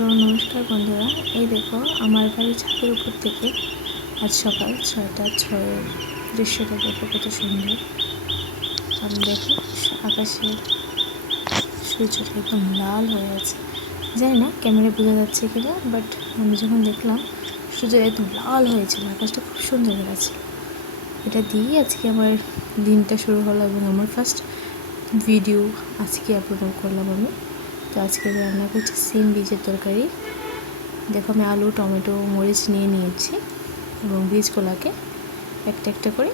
তো নমস্কার বন্ধুরা, এই দেখো আমার বাড়ির ছাদের উপর থেকে আজ সকাল 6:06 দৃশ্যটা দেখো কত সুন্দর। আমি দেখো আকাশে সূর্যটা একদম লাল হয়ে আছে। জানি না ক্যামেরা বোঝা যাচ্ছে কিনা, বাট আমি যখন দেখলাম সূর্যটা একদম লাল হয়েছিল, আকাশটা খুব সুন্দর লাগছে। এটা দিয়েই আজকে আমার দিনটা শুরু হলো এবং আমার ফার্স্ট ভিডিও আজকে আপলোড করলাম আমি। তো আজকে রান্না করছি সিম বীজের তরকারি। দেখো আমি আলু, টমেটো, মরিচ নিয়ে নিয়েছি এবং বীজগুলোকে একটা একটা করে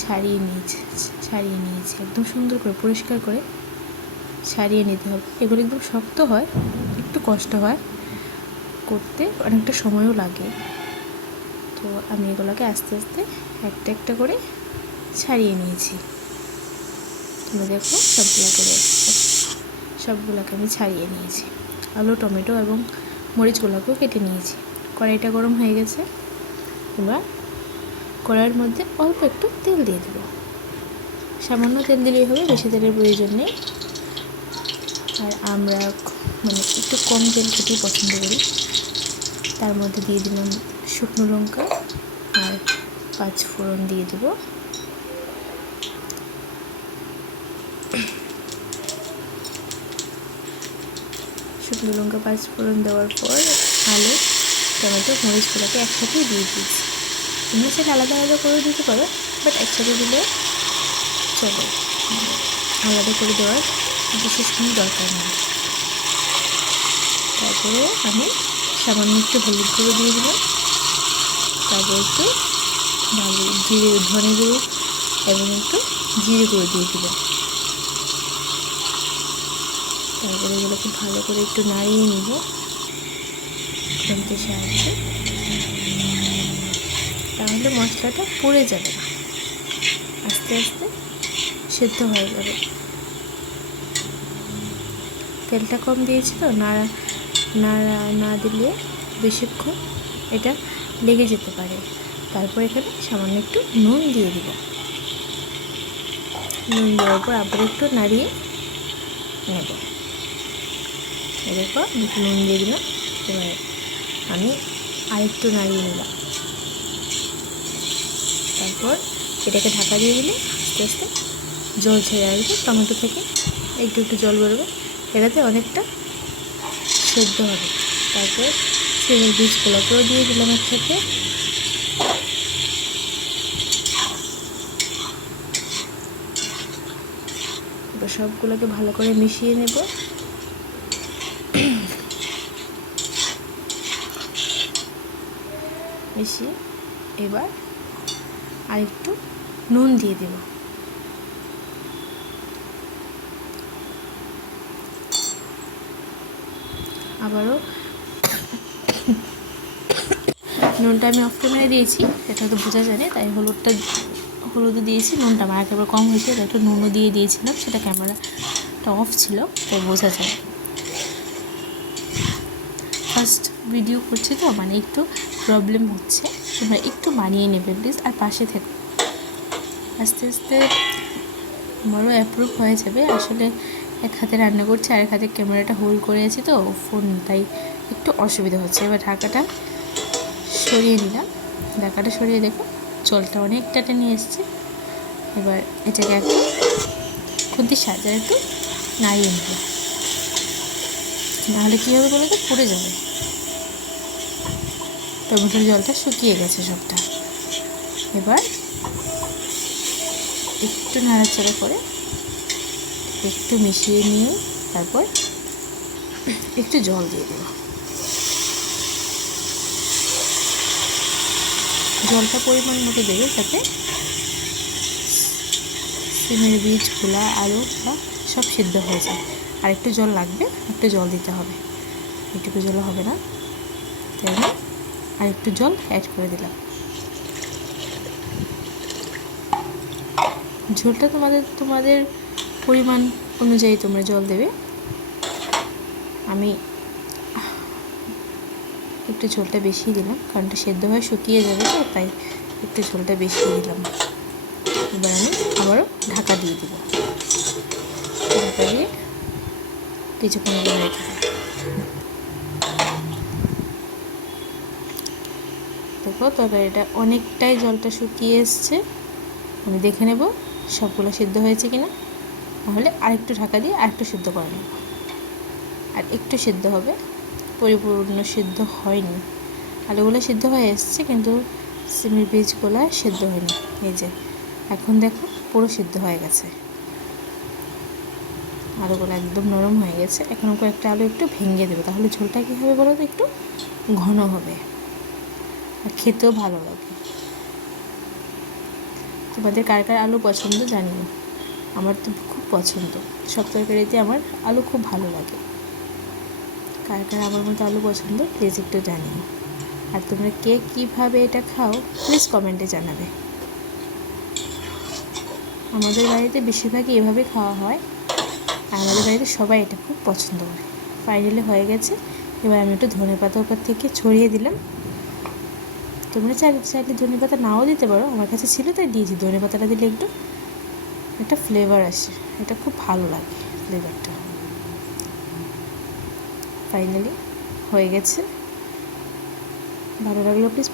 ছাড়িয়ে নিয়েছি একদম সুন্দর করে পরিষ্কার করে ছাড়িয়ে নিতে হবে। এগুলো একদম শক্ত হয়, একটু কষ্ট হয় করতে, অনেকটা সময়ও লাগে। তো আমি এগুলোকে আস্তে আস্তে একটা একটা করে ছাড়িয়ে নিয়েছি। তোমরা দেখো সবগুলোকে আমি ছাড়িয়ে নিয়েছি। আলু, টমেটো এবং মরিচগুলোকেও কেটে নিয়েছি। কড়াইটা গরম হয়ে গেছে। এবার কড়াইয়ের মধ্যে অল্প একটু তেল দিয়ে দেবো। সামান্য তেল দিলেই হবে, বেশি তেলের প্রয়োজন নেই। আর আমরা একটু কম তেল খেতেই পছন্দ করি। তার মধ্যে দিয়ে দিলাম শুকনো লঙ্কা আর 5 ফোড়ন দিয়ে দেবো। শুকনো লঙ্কা 5 ফোড়ন দেওয়ার পর আলু, টমেটো, মরিচগুলোকে একসাথেই দিয়ে দিয়েছি। তোমরা সেটা আলাদা আলাদা করে দিতে পারো, বাট একসাথে দিলে চলো, আলাদা করে দেওয়ার বিশেষ কোনো দরকার নেই। তারপরে আমি সামান্য একটু হলুদ গুঁড়ো দিয়ে দিলাম। তারপর একটু ধনে গুঁড়ো এবং একটু জিরে গুঁড়ো দিয়ে দিলাম। তারপরে এগুলোকে ভালো করে একটু নাড়িয়ে নিব খুন্তির সাহায্যে, তাহলে মশলাটা পুড়ে যাবে না, আস্তে আস্তে সেদ্ধ হয়ে যাবে। তেলটা কম দিয়েছি তো, না দিলে বেশিক্ষণ এটা লেগে যেতে পারে। তারপর এখানে সামান্য একটু নুন দিয়ে দিব। নুন দেওয়ার পর আবার একটু নাড়িয়ে নেব। এরপর নুন দিয়ে দিলাম। এবার আমি আরেকটু নাড়িয়ে নিলাম। তারপর এটাকে ঢাকা দিয়ে দিলে আস্তে আস্তে জল ছেড়ে আসবে। টমেটো থেকে একটু একটু জল বেরোবে, এটাতে অনেকটা সেদ্ধ হবে। তারপর সিমের বীজগুলোকেও দিয়ে দিলাম একসাথে। এবার সবগুলোকে ভালো করে মিশিয়ে নেব। মিশিয়ে এবার আরেকটু নুন দিয়ে দেব। আবারও নুনটা আমি অফ ক্যামেরায় দিয়েছি, এটা তো বোঝা যায় না, তাই হলুদও দিয়েছি। নুনটা আমার একেবারে কম হয়েছে, তাই একটু নুনও দিয়ে দিয়েছিলাম, সেটা ক্যামেরাটা অফ ছিল তাই বোঝা যায়। ফার্স্ট ভিডিও করছি তো একটু প্রবলেম হচ্ছে, তোমরা একটু মানিয়ে নেবে প্লিজ, আর পাশে থেকো। আস্তে আস্তে আমারও অ্যাপ্রুভ হয়ে যাবে। আসলে এক হাতে রান্না করছি, আর এক হাতে ক্যামেরাটা হোল্ড করে আছি তো ফোন, তাই একটু অসুবিধা হচ্ছে। এবার ঢাকাটা সরিয়ে নিলাম। ঢাকাটা সরিয়ে দেখো জলটা অনেকটা টেনে এসছে। এবার এটাকে একটু খুন্তির সাহায্যে একটু নাড়িয়ে নেব, নাহলে কী হবে বলে তো পুড়ে যাবে। টমেটোর জলটা শুকিয়ে গেছে সবটা। এবার একটু নাড়াচাড়া করে একটু মিশিয়ে নিয়ে তারপর একটু জল দিয়ে দেব। জলটা পরিমাণ মতো দেবে যাতে সিমের বীজ, খোলা আলু সব সিদ্ধ হয়ে যায়। আর একটু জল লাগবে, একটু জল দিতে হবে, একটু জল হবে না, তাই না? আর একটু জল অ্যাড করে দিলাম। ঝোলটা তোমাদের পরিমাণ অনুযায়ী তোমরা জল দেবে। আমি একটু ঝোলটা বেশি দিলাম, কারণ এটা সেদ্ধ হয়ে শুকিয়ে যাবে তো, তাই একটু ঝোলটা বেশি দিলাম। এবার আমি আবারও ঢাকা দিয়ে দিব। ঢাকা দিয়ে কিছুক্ষণ রেখে দেব। দেখো তরকারিটা অনেকটাই জলটা শুকিয়ে এসছে। আমি দেখে নেব সবগুলো সিদ্ধ হয়েছে কিনা, নাহলে আরেকটু ঢাকা দিয়ে আরেকটু সিদ্ধ করে নেব। আর একটু সিদ্ধ হবে, পরিপূর্ণ সিদ্ধ হয়নি। আলুগুলো সিদ্ধ হয়ে এসছে কিন্তু সিমের বীজগুলো সিদ্ধ হয়নি। এই যে এখন দেখো পুরো সিদ্ধ হয়ে গেছে, আলুগুলো একদম নরম হয়ে গেছে। এখন কয়েকটা আলু একটু ভেঙে দেবো, তাহলে ঝোলটা কী হবে বলো তো, একটু ঘন হবে আর খেতেও ভালো লাগে। তোমাদের কার কার আলু পছন্দ জানি না, আমার তো খুব পছন্দ। সব তরকারিতে আমার আলু খুব ভালো লাগে। কার কার আমার মতো আলু পছন্দ প্লিজ একটু জানিও। আর তোমরা কে কীভাবে এটা খাও প্লিজ কমেন্টে জানাবে। আমাদের বাড়িতে বেশিরভাগই এভাবে খাওয়া হয়, আর আমাদের বাড়িতে সবাই এটা খুব পছন্দ করে। ফাইনালি হয়ে গেছে। এবার আমি একটু ধনেপাতা ওপর থেকে ছড়িয়ে দিলাম। তোমরা চাইলে ধনেপাতা নাও দিতে পারো, আমার কাছে ছিল তাই দিয়েছি। ধনেপাতাটা দিলে একটু একটা ফ্লেভার আসে, এটা খুব ভালো লাগে ফ্লেভারটা। ফাইনালি হয়ে গেছে। ভালো লাগলো প্লিজ